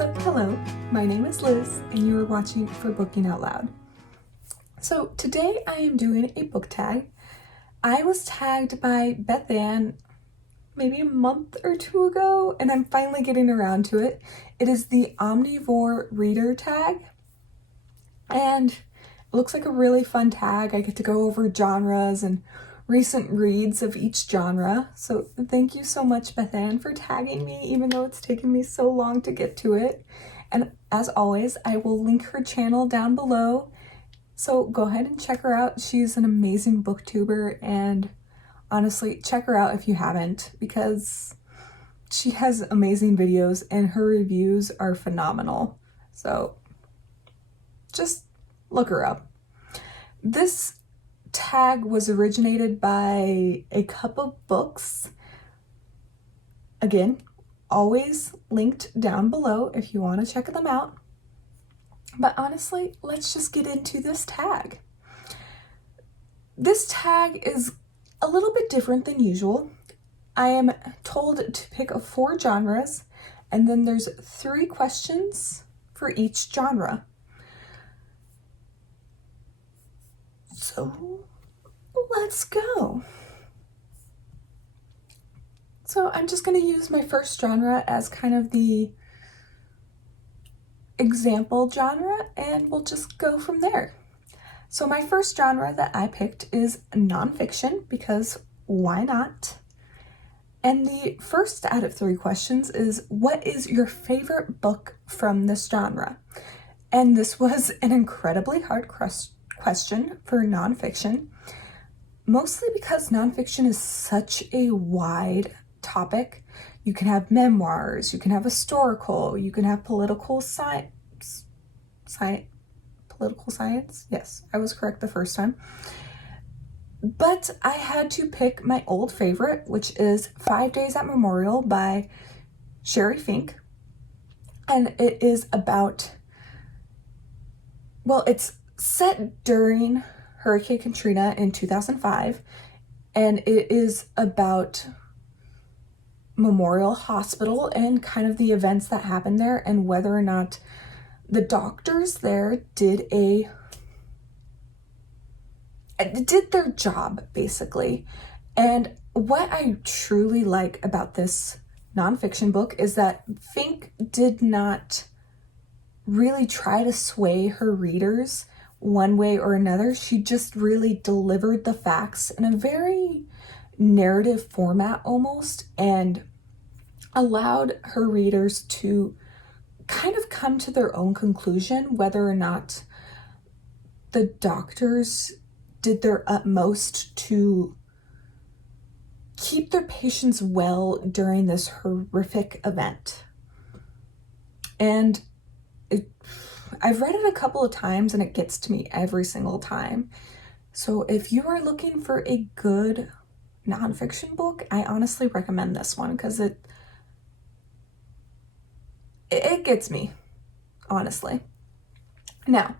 So hello, my name is Liz and you are watching For Booking Out Loud. So today I am doing a book tag. I was tagged by Bethanne maybe a month or two ago and I'm finally getting around to it. It is the Omnivore Reader Tag and it looks like a really fun tag. I get to go over genres and recent reads of each genre. So thank you so much, Bethanne, for tagging me, even though it's taken me so long to get to it. And as always, I will link her channel down below. So go ahead and check her out. She's an amazing booktuber, and honestly, check her out if you haven't, because she has amazing videos and her reviews are phenomenal. So just look her up. This tag was originated by A Cup of Books. Again, always linked down below if you want to check them out. But honestly, let's just get into this tag. This tag is a little bit different than usual. I am told to pick 4 genres, and then there's 3 questions for each genre. So let's go. So I'm just going to use my first genre as kind of the example genre, and we'll just go from there. So my first genre that I picked is nonfiction, because why not? And the first out of 3 questions is, what is your favorite book from this genre? And this was an incredibly hard question for nonfiction, mostly because nonfiction is such a wide topic. You can have memoirs, you can have historical, you can have political science. Political science? Yes, I was correct the first time. But I had to pick my old favorite, which is 5 Days at Memorial by Sheri Fink. And it is about, well, it's set during Hurricane Katrina in 2005, and it is about Memorial Hospital and kind of the events that happened there and whether or not the doctors there did their job, basically. And what I truly like about this nonfiction book is that Fink did not really try to sway her readers one way or another. She just really delivered the facts in a very narrative format almost, and allowed her readers to kind of come to their own conclusion whether or not the doctors did their utmost to keep their patients well during this horrific event. And I've read it a couple of times and it gets to me every single time. So if you are looking for a good nonfiction book, I honestly recommend this one, because it gets me, honestly. Now,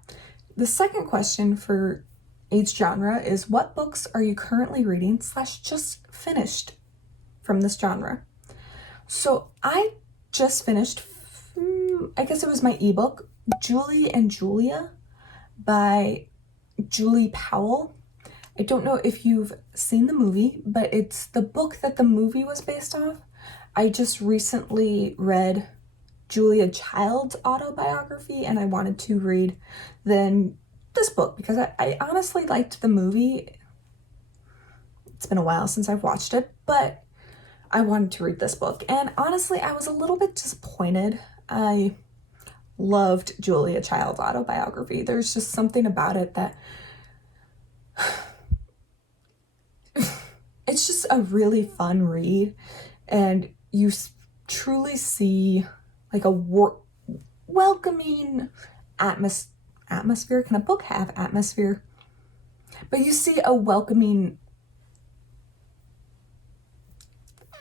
the second question for each genre is, what books are you currently reading / just finished from this genre? So I just finished, I guess it was my ebook, Julie and Julia by Julie Powell. I don't know if you've seen the movie, but it's the book that the movie was based off. I just recently read Julia Child's autobiography, and I wanted to read then this book because I honestly liked the movie. It's been a while since I've watched it, but I wanted to read this book. And honestly, I was a little bit disappointed. I loved Julia Child's autobiography. There's just something about it that it's just a really fun read, and you truly see a welcoming atmosphere. Can a book have atmosphere? But you see a welcoming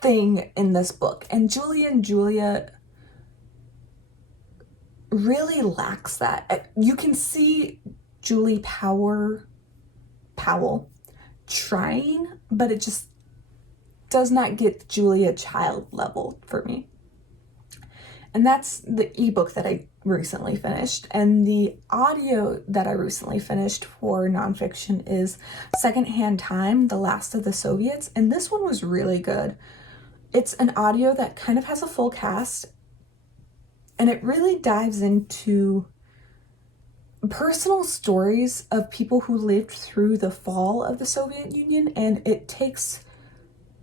thing in this book, and Julie and Julia really lacks that. You can see Julie Powell trying, but it just does not get Julia Child level for me. And that's the ebook that I recently finished. And the audio that I recently finished for nonfiction is Secondhand Time, The Last of the Soviets. And this one was really good. It's an audio that kind of has a full cast, and it really dives into personal stories of people who lived through the fall of the Soviet Union, and it takes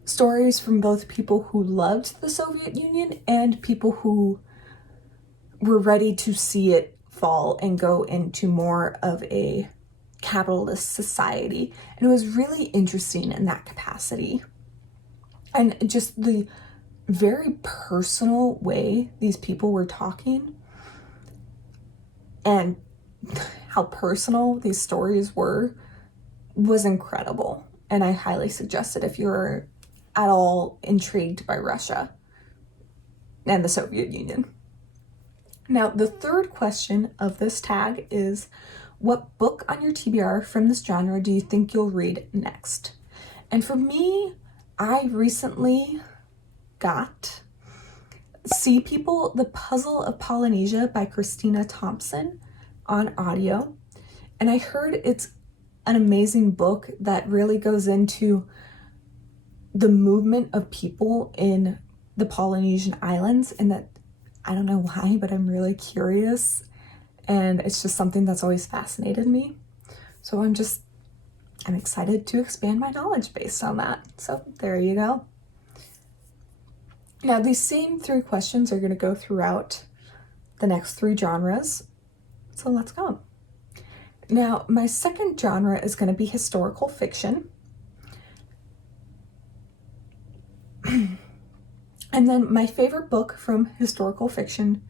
stories from both people who loved the Soviet Union and people who were ready to see it fall and go into more of a capitalist society. And it was really interesting in that capacity. And just the very personal way these people were talking and how personal these stories were was incredible. And I highly suggest it if you're at all intrigued by Russia and the Soviet Union. Now, the third question of this tag is, what book on your TBR from this genre do you think you'll read next? And for me, I recently got Sea People, The Puzzle of Polynesia by Christina Thompson on audio. And I heard it's an amazing book that really goes into the movement of people in the Polynesian islands, and that, I don't know why, but I'm really curious, and it's just something that's always fascinated me. So I'm excited to expand my knowledge based on that. So there you go. Now, these same 3 questions are going to go throughout the next 3 genres. So let's go. Now, my second genre is going to be historical fiction. And then my favorite book from historical fiction,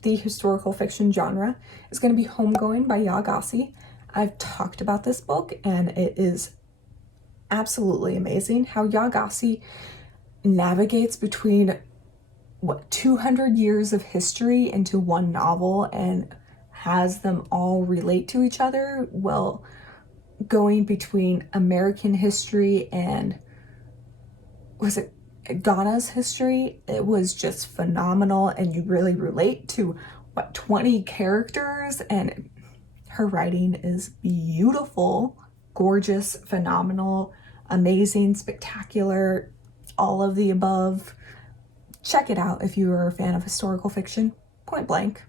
the historical fiction genre, is going to be Homegoing by Yaa Gyasi. I've talked about this book, and it is absolutely amazing how Yaa Gyasi navigates between 200 years of history into one novel and has them all relate to each other, while going between American history and, was it Ghana's history? It was just phenomenal, and you really relate to 20 characters, and her writing is beautiful, gorgeous, phenomenal, amazing, spectacular, all of the above. Check it out if you are a fan of historical fiction, point blank.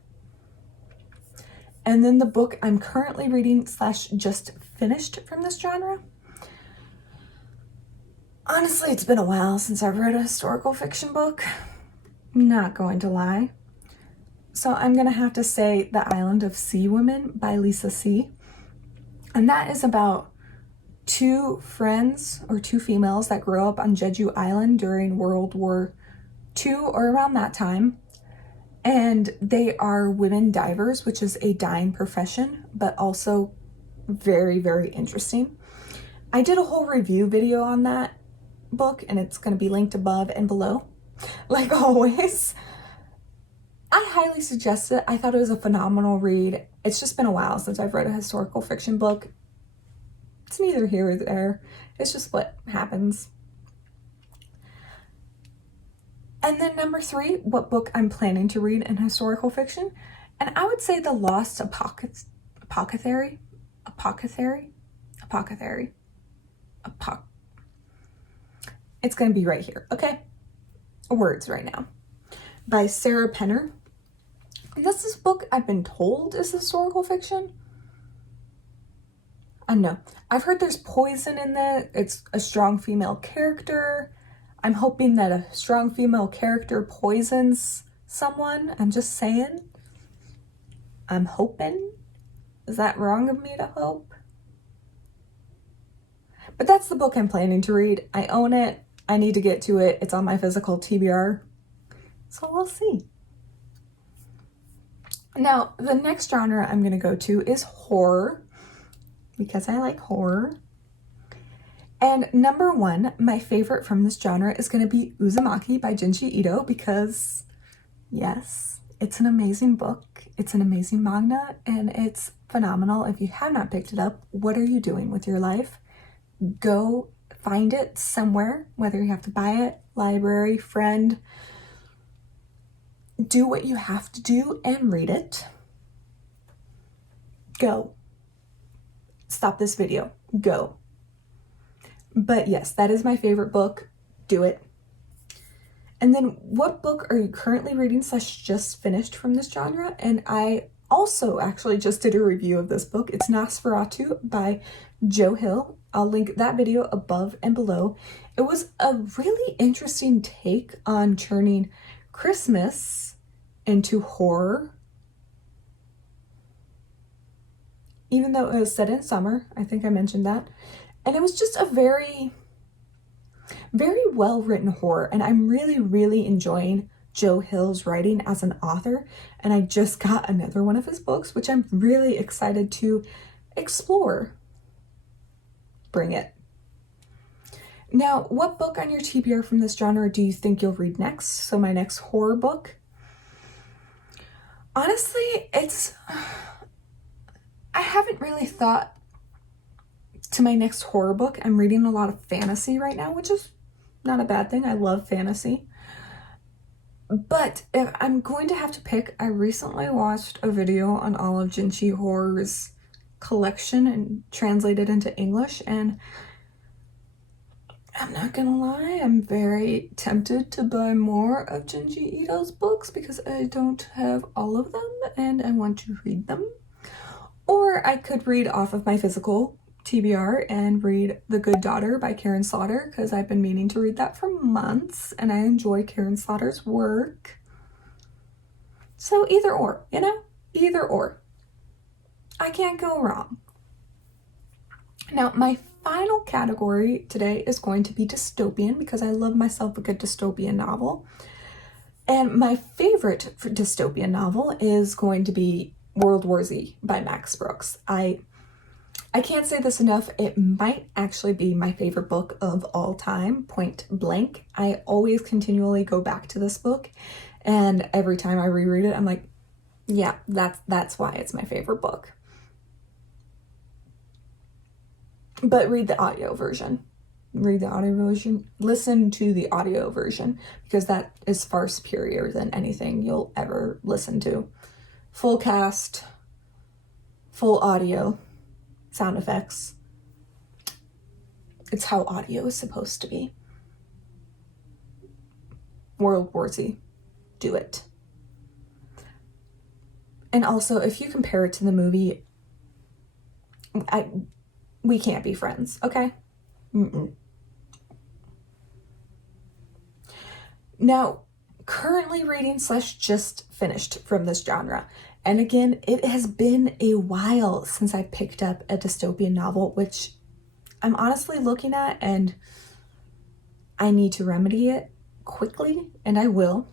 And then the book I'm currently reading / just finished from this genre. Honestly, it's been a while since I've read a historical fiction book. Not going to lie. So I'm going to have to say The Island of Sea Women by Lisa C. And that is about 2 friends, or 2 females, that grew up on Jeju Island during World War II or around that time. And they are women divers, which is a dying profession, but also very, very interesting. I did a whole review video on that book, and it's going to be linked above and below, like always. I highly suggest it. I thought it was a phenomenal read. It's just been a while since I've read a historical fiction book. It's neither here or there. It's just what happens. And then number 3, what book I'm planning to read in historical fiction. And I would say The Lost Apothecary. It's going to be right here, okay? Words right now. By Sarah Penner. This is a book I've been told is historical fiction. I know. I've heard there's poison in it. It's a strong female character. I'm hoping that a strong female character poisons someone. I'm just saying. I'm hoping. Is that wrong of me to hope? But that's the book I'm planning to read. I own it. I need to get to it. It's on my physical TBR. So we'll see. Now, the next genre I'm going to go to is horror, because I like horror. And number 1, my favorite from this genre is going to be Uzumaki by Junji Ito, because yes, it's an amazing book. It's an amazing manga, and it's phenomenal. If you have not picked it up, what are you doing with your life? Go find it somewhere, whether you have to buy it, library, friend, do what you have to do and read it. Go. Stop this video. Go. But yes, that is my favorite book. Do it. And then what book are you currently reading / just finished from this genre? And I also actually just did a review of this book. It's Nosferatu by Joe Hill. I'll link that video above and below. It was a really interesting take on turning Christmas into horror. Even though it was set in summer, I think I mentioned that. And it was just a very well-written horror, and I'm really enjoying Joe Hill's writing as an author, and I just got another one of his books, which I'm really excited to explore. Bring it. Now, what book on your TBR from this genre do you think you'll read next? So my next horror book? Honestly, I haven't really thought to my next horror book. I'm reading a lot of fantasy right now, which is not a bad thing. I love fantasy. But if I'm going to have to pick, I recently watched a video on all of Jinchi Horror's collection and translated into English, and I'm not gonna lie, I'm very tempted to buy more of Junji Ito's books because I don't have all of them and I want to read them. Or I could read off of my physical TBR and read The Good Daughter by Karen Slaughter, because I've been meaning to read that for months and I enjoy Karen Slaughter's work. So either or, either or. I can't go wrong. Now, my final category today is going to be dystopian, because I love myself a good dystopian novel. And my favorite dystopian novel is going to be World War Z by Max Brooks. I can't say this enough. It might actually be my favorite book of all time, point blank. I always continually go back to this book, and every time I reread it, I'm like, yeah, that's why it's my favorite book. But read the audio version. Read the audio version. Listen to the audio version, because that is far superior than anything you'll ever listen to. Full cast, full audio, sound effects. It's how audio is supposed to be. World War Z. Do it. And also, if you compare it to the movie, we can't be friends, okay? Now, currently reading / just finished from this genre. And again, it has been a while since I picked up a dystopian novel, which I'm honestly looking at, and I need to remedy it quickly, and I will.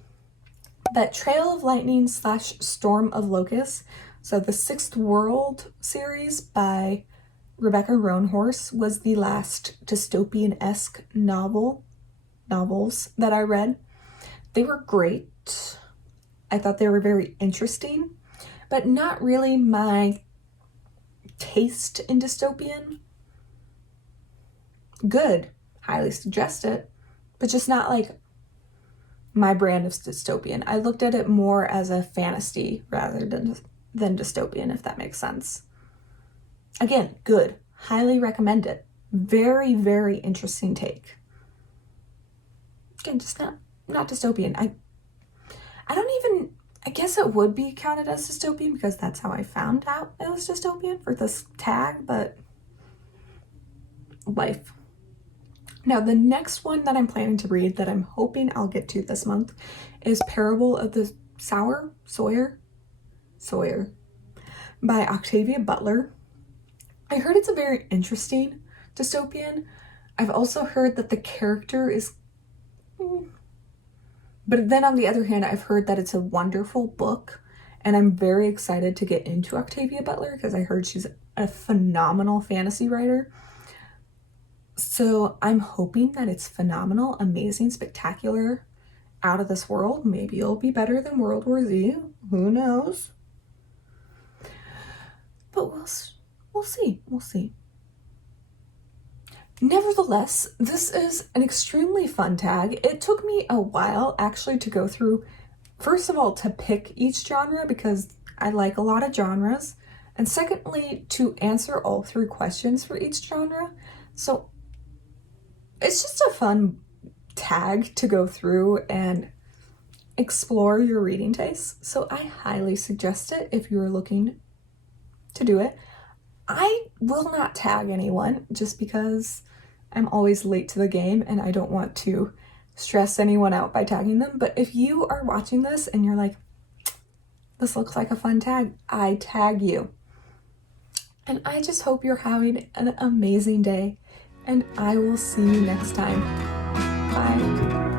But Trail of Lightning / Storm of Locusts, so the Sixth World series by Rebecca Roanhorse, was the last dystopian-esque novels that I read. They were great. I thought they were very interesting, but not really my taste in dystopian. Good, highly suggest it, but just not like my brand of dystopian. I looked at it more as a fantasy rather than dystopian, if that makes sense. Again, good, highly recommend it. Very, very interesting take. Again, just not dystopian. I guess it would be counted as dystopian because that's how I found out it was dystopian for this tag, but life. Now, the next one that I'm planning to read that I'm hoping I'll get to this month is Parable of the Sawyer by Octavia Butler. I heard it's a very interesting dystopian. I've also heard that the character is... But then on the other hand, I've heard that it's a wonderful book, and I'm very excited to get into Octavia Butler because I heard she's a phenomenal fantasy writer. So I'm hoping that it's phenomenal, amazing, spectacular, out of this world. Maybe it'll be better than World War Z. Who knows? But we'll see. We'll see. Nevertheless, this is an extremely fun tag. It took me a while actually to go through first of all, to pick each genre because I like a lot of genres, and secondly, to answer all 3 questions for each genre. So it's just a fun tag to go through and explore your reading tastes. So I highly suggest it if you're looking to do it. I will not tag anyone just because I'm always late to the game and I don't want to stress anyone out by tagging them. But if you are watching this and you're like, this looks like a fun tag, I tag you. And I just hope you're having an amazing day, and I will see you next time. Bye.